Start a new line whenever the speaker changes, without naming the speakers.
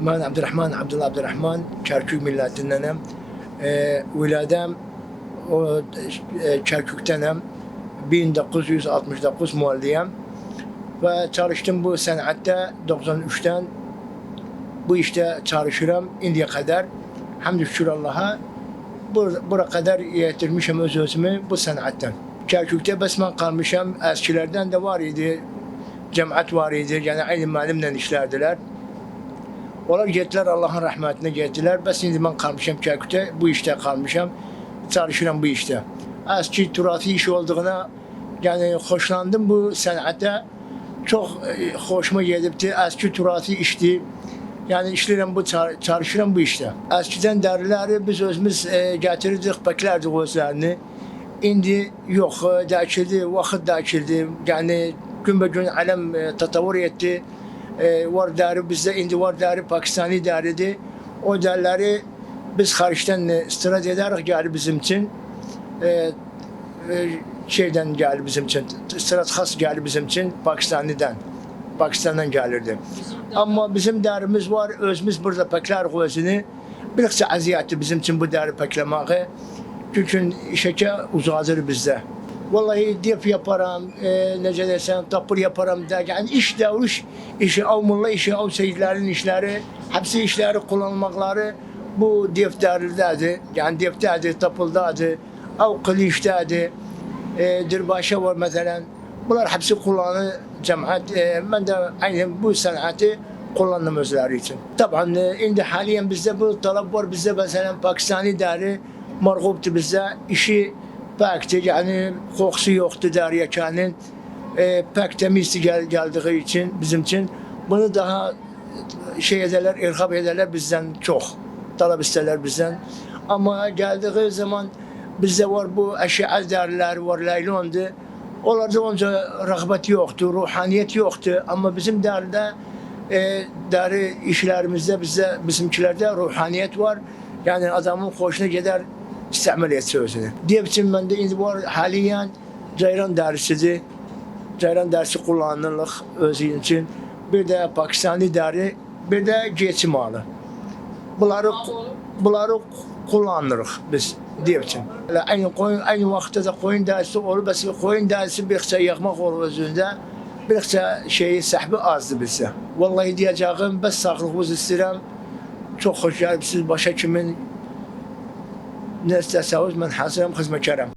Ben Abdurrahman, Abdullah Abdurrahman, Kerkük milletindenim. Ee, viladem o e, Kerkük'tenim. 1969 mualliyem. Ve çalıştım bu sanatte 93'ten bu işte çalışırım indiye kadar. Hamdü şükür Allah'a bur buraya kadar yetirmişim öz özümü bu sanatten. Kerkük'te besmen kalmışım. Eskilerden de var idi. Cemaat var idi. Yani aynı malimle işlerdiler. Onlar getdilər Allahın rəhmətinə getdilər. Bəs indi mən qalmışam Kərkükdə, bu işdə qalmışam. Çalışıram bu işdə. Əski turafi iş olduğuna yəni xoşlandım bu sənətə. Çox e, xoşuma gedibdi. Əski turafi işdir. Yəni işləyirəm bu çalışıram bu işdə. Əskidən dəriləri biz özümüz e, gətirirdik, bəklərdik özlərini. İndi yox, e, dəkildi, vaxt dəkildi. Yəni günbəgün ələm e, tatavvur etdi. E, var dəri bizdə indi var dəri Pakistani dəridir. O dərləri biz xaricdən e, istirad edərək gəlir bizim üçün. E, e, şeydən gəlir bizim üçün. İstirad xas gəlir bizim üçün Pakistanlıdan. Pakistandan gəlirdi. Amma bizim dərimiz var, özümüz burada pəklərik özünü. Qədər əziyyətdir bizim üçün bu dəri pəkləməyi. Çünki işəkə uzadır bizdə. Vallahi dip yaparım, e, necə desem, tapır yaparım da. Yani iş de iş, işi, av mulla işi, av seyirlerin işleri, hepsi işleri kullanmakları bu defterlerdedir. Yani defterdir, tapıldadır, av kılı işlerdir. E, dirbaşa var mesela. Bunlar hepsi kullanı cemaat. E, ben de aynı bu sanatı kullandım özleri için. Tabii e, indi haliyen bizde bu talep var. Bizde mesela Pakistani deri marhubtu bizde. işi pəkdir, yəni qoxusu yoxdur Dəryəkanın. E, pək təmizdir gəl, gəldiyi üçün bizim üçün bunu daha şey edərlər, irhab edərlər bizdən çox. Talab istərlər bizdən. Amma gəldiyi zaman bizdə var bu əşya dərilər var, leylondur. Onlarda onca rəğbət yoxdur, ruhaniyyət yoxdur. Amma bizim dərdə e, dəri işlərimizdə bizdə bizimkilərdə ruhaniyyət var. Yəni adamın xoşuna gedər etse özünü. Diye biçim bende indi var haliyen ceyran dersidir. Ceyran dersi kullanılır özü için. Bir de Pakistani deri, bir de geçi malı. Bunları bunları kullanırıq biz diye. Elə Aynı koyun aynı vaxtda da koyun dersi olur. Bəs koyun dersi bir xısa yığmaq olur özündə. Bir şeyi səhbi azdır bizdə. Vallahi deyəcəyim, bəs sağlığınızı istəyirəm. Çox xoş gəlibsiniz başa kimin الناس تساوز من حاصلهم خزمة شرم